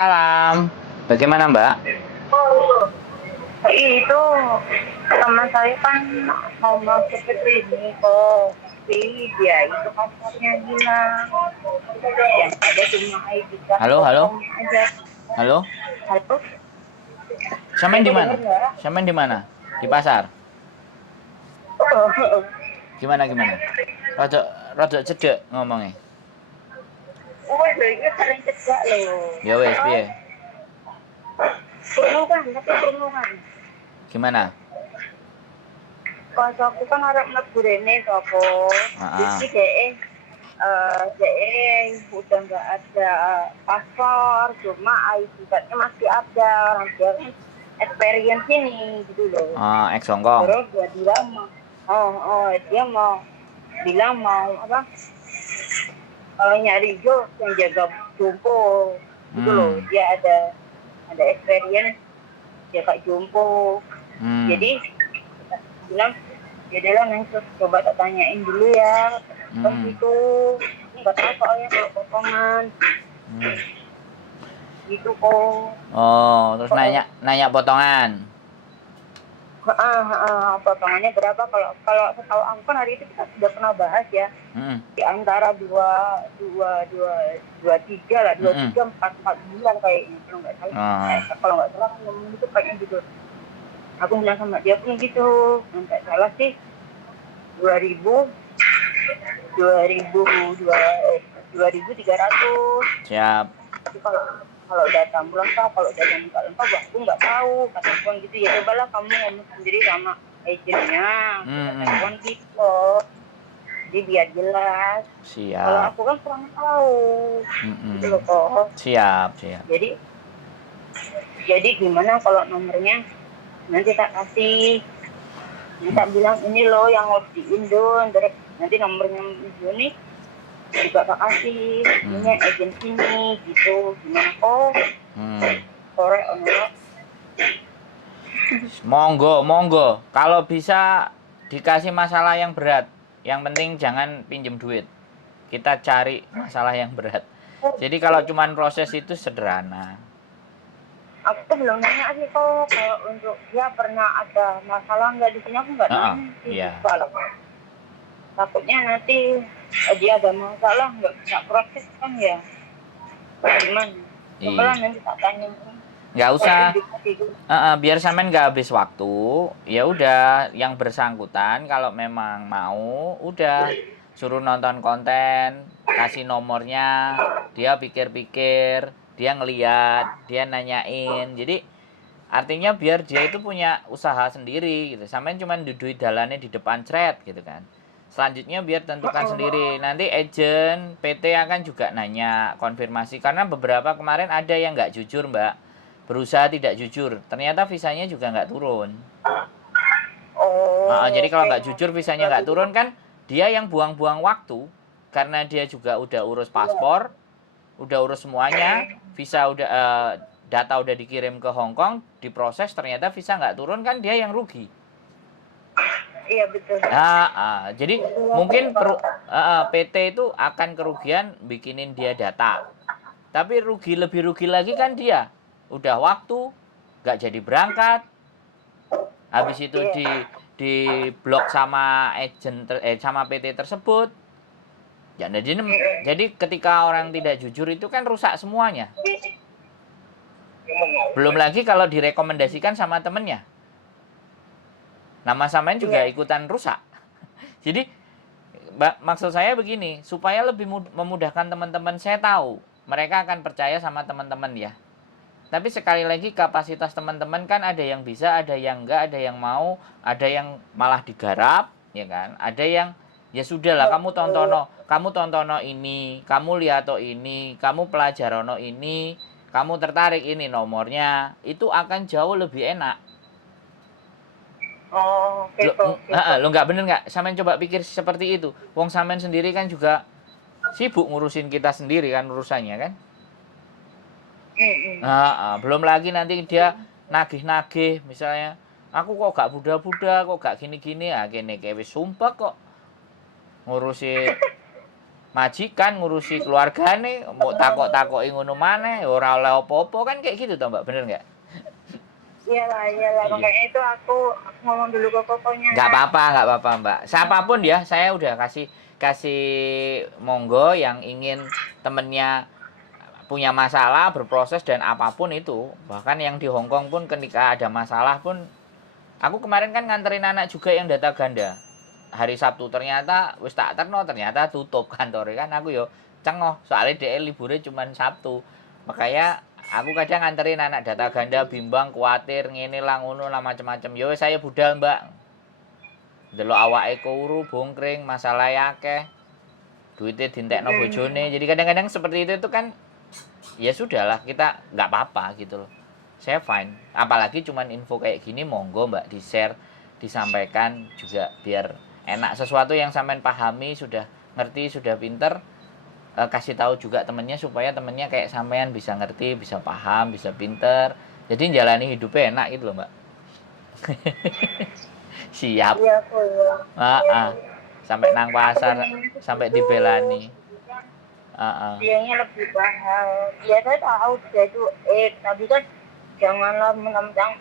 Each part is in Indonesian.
Malam. Bagaimana, Mbak? Itu teman saya kan mau masuk ke sini kok, tapi dia itu paspornya hilang. Yang ada cuma ID card Halo, halo. fotonya aja. Halo. Halo, Samain di Ente mana? denger nggak? Samain di mana? Di pasar. Gimana? Rodok rodok cedek ngomongnya. Oh, ini sering cegak loh. Ya wes, Oh, piye? perlu kan, tapi perlu kan. Gimana? Pas aku kan harap mlebu rene sopo. Ah, Jadi udah nggak ada paspor, cuma ID cardnya masih ada. Orang dia kan experience ini gitu loh. ex Hongkong. Terus dia bilang dia mau bilang mau apa? Nyari job yang jaga jompo gitu loh. Dia ada experience jaga jompo. Jadi bilang ya adalah nanti coba tak tanyain dulu ya kan gitu, nggak tahu soalnya kalau potongan gitu kok. Oh, terus nanya potongan. Potongannya berapa? Kalau setahu aku kan hari itu kita sudah pernah bahas ya, di antara dua tiga lah, 4 bulan kayaknya kalau nggak salah. Kalau nggak salah kan ngomong itu kayaknya gitu. Aku bilang sama dia pun gitu, nggak salah sih 2.300. Siap. Tapi kalau datang bulan kalau datang buka lengkap aku nggak tahu kata Puan gitu. Ya cobalah kamu ngomong sendiri sama agennya kata Puan gitu, jadi biar jelas. Siap. Kalau aku kan kurang tahu gitu loh kok. Siap. Jadi gimana kalau nomornya nanti tak kasih, kita bilang ini loh yang harus di Indo, nanti nomornya ini juga tak kasih, ini agensi ini gitu. Gimana kok? Sore enggak? Monggo. Kalau bisa dikasih masalah yang berat. Yang penting jangan pinjem duit. Kita cari masalah yang berat. Jadi kalau cuman proses itu sederhana. Aku belum nanya sih kok, kalau untuk dia pernah ada masalah nggak di sini, aku nggak nanya sih. Iya. Takutnya nanti dia ada masalah nggak bisa proses kan ya. Gimana? Coba nanti tak tanya. Nggak usah. Biar sampean nggak habis waktu. Ya udah, yang bersangkutan kalau memang mau, udah suruh nonton konten, kasih nomornya, dia pikir-pikir, dia ngeliat, dia nanyain. Jadi artinya biar dia itu punya usaha sendiri gitu. Sampean cuma duduk dalannya di depan thread gitu kan. Selanjutnya biar tentukan sendiri. Nanti agent PT akan juga nanya konfirmasi, karena beberapa kemarin ada yang nggak jujur, Mbak. Berusaha tidak jujur, ternyata visanya juga nggak turun. Jadi kalau nggak jujur visanya nggak turun kan dia yang buang-buang waktu, karena dia juga udah urus paspor, udah urus semuanya, visa udah data udah dikirim ke Hong Kong, diproses, ternyata visa nggak turun, kan dia yang rugi. Iya betul. Jadi mungkin PT itu akan kerugian bikinin dia data, tapi lebih rugi lagi kan dia udah waktu nggak jadi berangkat, habis itu di blok sama sama PT tersebut. Jadi ketika orang tidak jujur itu kan rusak semuanya. Belum lagi kalau direkomendasikan sama temennya, nama samain juga ikutan rusak. Jadi maksud saya begini, supaya lebih memudahkan teman-teman, saya tahu mereka akan percaya sama teman-teman ya. Tapi sekali lagi kapasitas teman-teman kan ada yang bisa, ada yang enggak, ada yang mau, ada yang malah digarap, ya kan? Ada yang ya sudahlah, kamu tontono ini, kamu lihat ini, kamu pelajarono ini, kamu tertarik ini nomornya, itu akan jauh lebih enak. Lo nggak bener nggak? Sampean coba pikir seperti itu. Wong sampean sendiri kan juga sibuk ngurusin kita sendiri kan urusannya kan. Belum lagi nanti dia nagih-nagih, misalnya aku kok gak buda-buda, kok gak gini-gini, kene kayak wis sumpah kok ngurusin majikan, ngurusi keluargane, mau takok-takoki ngono maneh, ora oleh apa-apa kan kayak gitu toh Mbak, bener nggak? Iyalah, Iya. makanya itu aku ngomong dulu ke kokonya. Nggak apa-apa Mbak. Siapapun ya, saya udah kasih monggo yang ingin temennya punya masalah, berproses dan apapun itu. Bahkan yang di Hong Kong pun ketika ada masalah pun, aku kemarin kan nganterin anak juga yang data ganda. Hari Sabtu ternyata wis tak terno ternyata tutup kantornya kan aku yo cengoh soalnya DL liburnya cuma Sabtu. Makanya aku kadang nganterin anak data ganda bimbang kuatir ngene lah ngono lah macam-macam. Yo saya budal Mbak. Delok awake kuru bongkring masalah akeh. Duitnya dintekno bojone. Jadi kadang-kadang seperti itu kan ya sudahlah kita nggak apa-apa gitu loh. Saya fine. Apalagi cuman info kayak gini monggo Mbak di-share, disampaikan juga biar enak sesuatu yang sampean pahami, sudah ngerti, sudah pinter, kasih tahu juga temennya supaya temennya kayak sampean bisa ngerti, bisa paham, bisa pinter. Jadi jalani hidupnya enak gitu loh, Mbak. Siap. Iya, aku ya. Sampai nang pasar, sampai dibelani. Dianya lebih paham. Ya saya tahu dia itu tapi kan janganlah menentang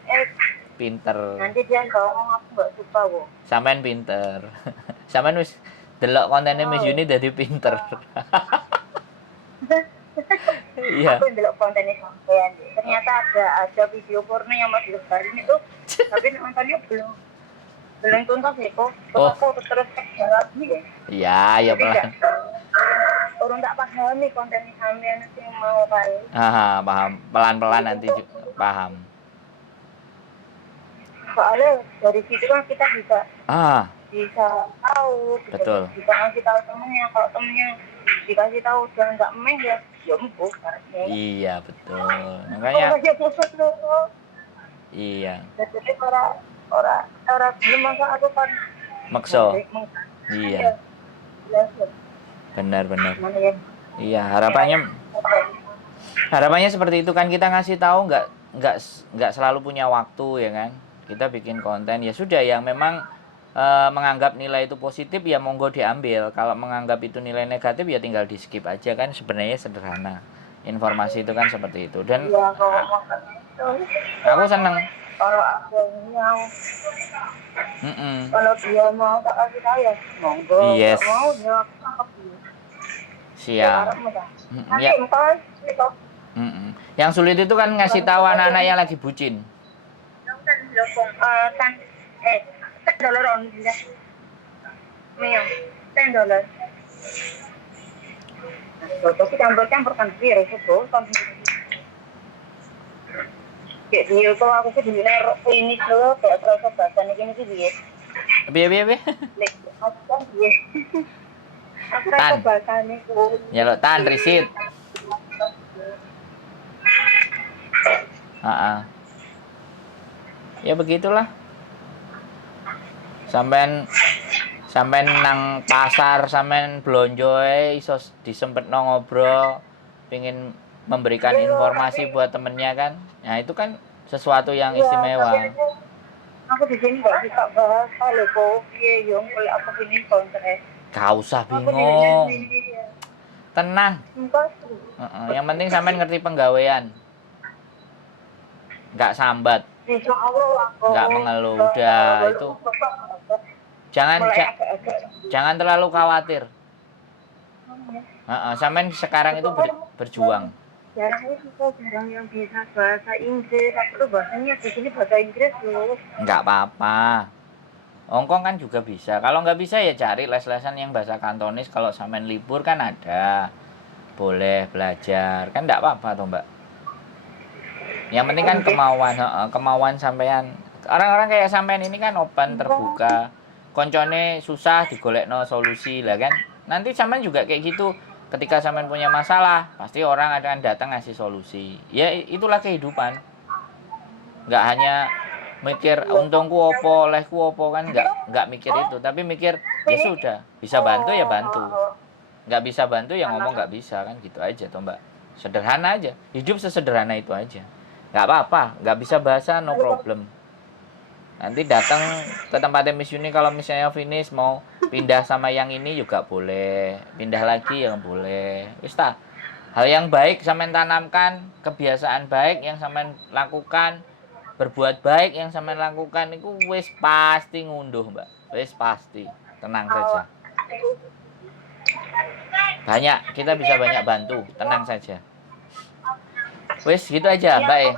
pinter. Nanti dia ngomong aku nggak suka kok. Sampean pinter. Sampean wis delok kontennya Miss Yuni dadi pinter. Iya. Aku delok kontennya sampean. Ternyata ada video porno yang masih lebarin itu, tapi nontonnya belum tuntas ya kok. Aku terus lagi ya. Iya, ya pelan. Orang tak pahami kontennya sampean yang mau kan. Paham. Pelan-pelan nanti paham. Soalnya dari situ kan kita bisa tahu, betul. Bisa ngasih tahu temennya, kalau temennya dikasih tahu jangan nggak meh ya empuk. Iya betul. Makanya. Iya. Jadi orang belum masa aku kan. Makso. Iya. Benar. Iya harapannya seperti itu kan, kita ngasih tahu nggak selalu punya waktu ya kan. Kita bikin konten ya sudah, yang memang menganggap nilai itu positif ya monggo diambil. Kalau menganggap itu nilai negatif ya tinggal di skip aja kan, sebenarnya sederhana. Informasi itu kan seperti itu. Dan ya, aku seneng. Kalau aku yang kalau dia mau tak kasih tahu ya monggo. Yes. Mau ya siap. Ya. Yang sulit itu kan ngasih tahu anak-anak yang lagi bucin. $10 on dia. Mio, $10. Tapi campur kan biar itu kan. Jadi kok aku sih dulu ini dulu kayak proses bahasanya gini sih dia. Piye? Tan. Ya lo tan risit. Ya begitulah. Sampean nang pasar, sampean blonjo iso disempetno ngobrol, pengin memberikan informasi buat temennya kan. Nah, itu kan sesuatu yang istimewa. Aku di sini enggak bisa bahas kalau kok yo kalau aku ini kontrak. Gak usah bingung. Tenang. Yang penting sampean ngerti penggawean. Nggak sambat. Nggak mengeluh. Udah itu. Jangan terlalu khawatir. Sampean sekarang itu berjuang. Jarang yang bisa bahasa Inggris. Aku tuh bahasanya di sini bahasa Inggris loh. Nggak apa-apa. Hongkong kan juga bisa. Kalau nggak bisa ya cari les-lesan yang bahasa Kantonis. Kalau sampean libur kan ada. Boleh belajar. Kan nggak apa-apa toh Mbak. Yang penting kan kemauan sampean. Orang-orang kayak sampean ini kan open, terbuka. Koncone susah digolekno solusi lah kan. Nanti sampean juga kayak gitu. Ketika sampean punya masalah, pasti orang akan datang ngasih solusi. Ya itulah kehidupan. Nggak hanya mikir untungku opo, olehku opo kan, nggak mikir itu, tapi mikir ya sudah, bisa bantu ya bantu. Nggak bisa bantu ya ngomong nggak bisa kan, gitu aja toh Mbak. Sederhana aja. Hidup sesederhana itu aja. Nggak apa-apa, nggak bisa bahasa no problem. Nanti datang ke tempatnya Miss Yuni, kalau misalnya finish mau pindah sama yang ini juga boleh, pindah lagi yang boleh. Wis ta. Hal yang baik sampean tanamkan, kebiasaan baik yang sampean lakukan, berbuat baik yang sampean lakukan itu wis pasti ngunduh, Mbak. Wis pasti. Tenang saja. Banyak, kita bisa banyak bantu, tenang saja. Wis gitu aja, Mbak.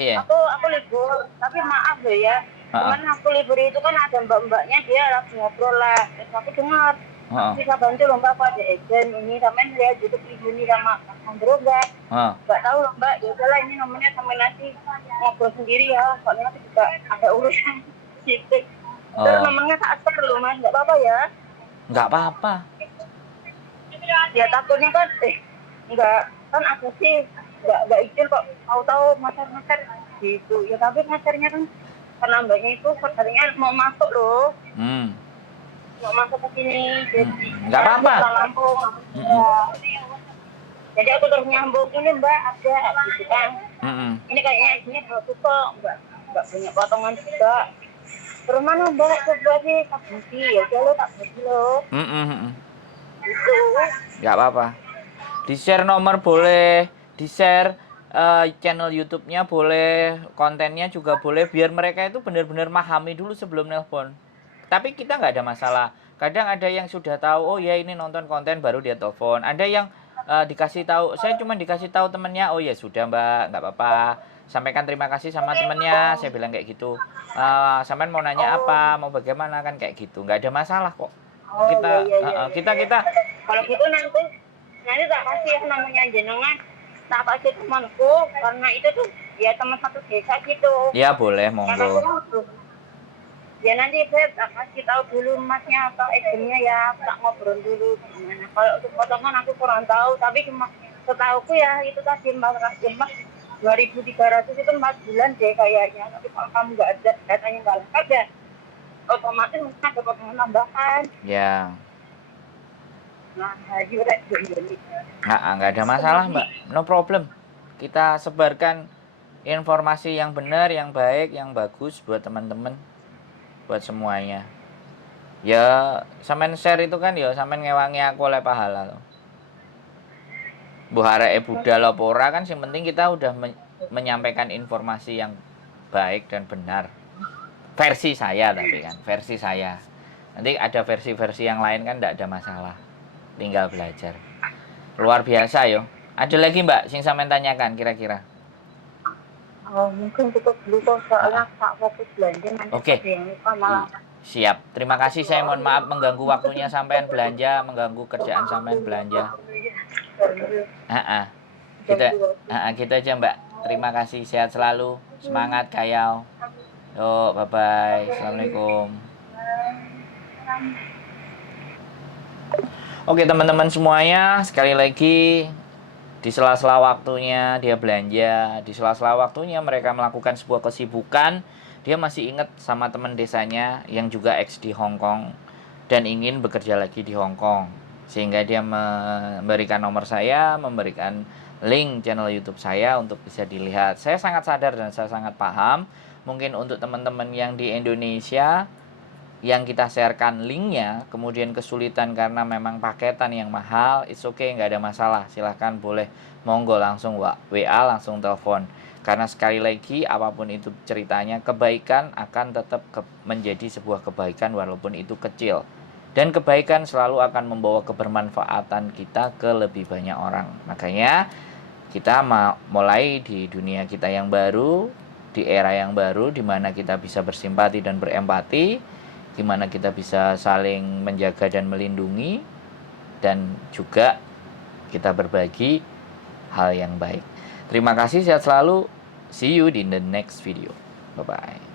Iya. Aku libur, tapi maaf loh ya. Kemarin aku libur itu kan ada mbak-mbaknya, dia lagi ngobrol lah. Terus aku dengar, bisa bantu loh mbak, aku ada agent ini, sampean lihat YouTube ini sama Andro mbak. Nggak tahu loh mbak, ya udahlah ini nomornya sampai nanti ngobrol sendiri ya. Soalnya nanti juga ada urusan sedikit. Terus nomornya tak share loh mas, nggak apa-apa ya? Nggak apa-apa. Ya takutnya kan, nggak, kan aku sih nggak izin kok, tahu-tahu maser-maser gitu ya, tapi masernya kan karena mbaknya itu katanya mau masuk loh, mau masuk ke sini, jadi nggak apa-apa. Lampung, jadi aku terus nyambung ini mbak ada gitu kan, ini kayaknya ini bagus kok, nggak banyak potongan juga. Terus mana mbak coba sih tak bagi, ya udah lo tak bagi lo. Gitu. Nggak apa-apa. Di share nomor boleh, di share channel YouTube-nya boleh, kontennya juga boleh, biar mereka itu benar-benar memahami dulu sebelum nelpon. Tapi kita nggak ada masalah. Kadang ada yang sudah tahu, oh ya ini nonton konten baru dia telepon. Ada yang dikasih tahu, saya cuma dikasih tahu temennya, oh ya sudah mbak, nggak apa-apa. Sampaikan terima kasih sama temennya, saya bilang kayak gitu. Sampean mau nanya apa, mau bagaimana kan kayak gitu, nggak ada masalah kok. Kita kalau gitu nanti tak kasih namanya jenengan, tak kasih temanku, karena itu tuh ya teman satu desa gitu. Ya boleh, monggo. Ya nanti saya tak kasih tahu dulu masnya atau agentnya ya, tak ngobrol dulu gimana. Kalau untuk potongan aku kurang tahu, tapi cuma setahuku ya itu tadi Mas 2.300 itu 4 bulan deh kayaknya. Tapi kalau kamu nggak ada datanya nggak lengkap ya, otomatis mungkin ada potongan tambahan. Ya. Nah, nggak ada masalah mbak, no problem. Kita sebarkan informasi yang benar, yang baik, yang bagus buat teman-teman, buat semuanya. Ya, sampean share itu kan ya sampean ngewangi aku oleh pahala loh. Buhara Buddha Lopora kan yang penting kita udah menyampaikan informasi yang baik dan benar. Versi saya tapi kan, versi saya. Nanti ada versi-versi yang lain kan tidak ada masalah. Tinggal belajar. Luar biasa yo. Ada lagi mbak sing sampean tanyakan kira-kira? Mungkin cukup dulu kok, soalnya tak fokus belanja nanti. Oke. Siap. Terima kasih, saya mohon maaf mengganggu waktunya sampean belanja, mengganggu kerjaan sampean belanja. Gitu aja mbak. Terima kasih, sehat selalu, semangat kayau. Yo, bye bye. Assalamualaikum. Oke teman-teman semuanya, sekali lagi di sela-sela waktunya dia belanja, di sela-sela waktunya mereka melakukan sebuah kesibukan, dia masih ingat sama teman desanya yang juga ex di Hong Kong dan ingin bekerja lagi di Hong Kong, sehingga dia memberikan nomor saya, memberikan link channel YouTube saya untuk bisa dilihat. Saya sangat sadar dan saya sangat paham, mungkin untuk teman-teman yang di Indonesia yang kita sharekan linknya, kemudian kesulitan karena memang paketan yang mahal, it's okay, nggak ada masalah, silahkan boleh, monggo langsung WA, langsung telepon. Karena sekali lagi, apapun itu ceritanya, kebaikan akan tetap menjadi sebuah kebaikan walaupun itu kecil. Dan kebaikan selalu akan membawa kebermanfaatan kita ke lebih banyak orang. Makanya kita mulai di dunia kita yang baru, di era yang baru, di mana kita bisa bersimpati dan berempati, gimana kita bisa saling menjaga dan melindungi, dan juga kita berbagi hal yang baik. Terima kasih, sehat selalu. See you in the next video. Bye-bye.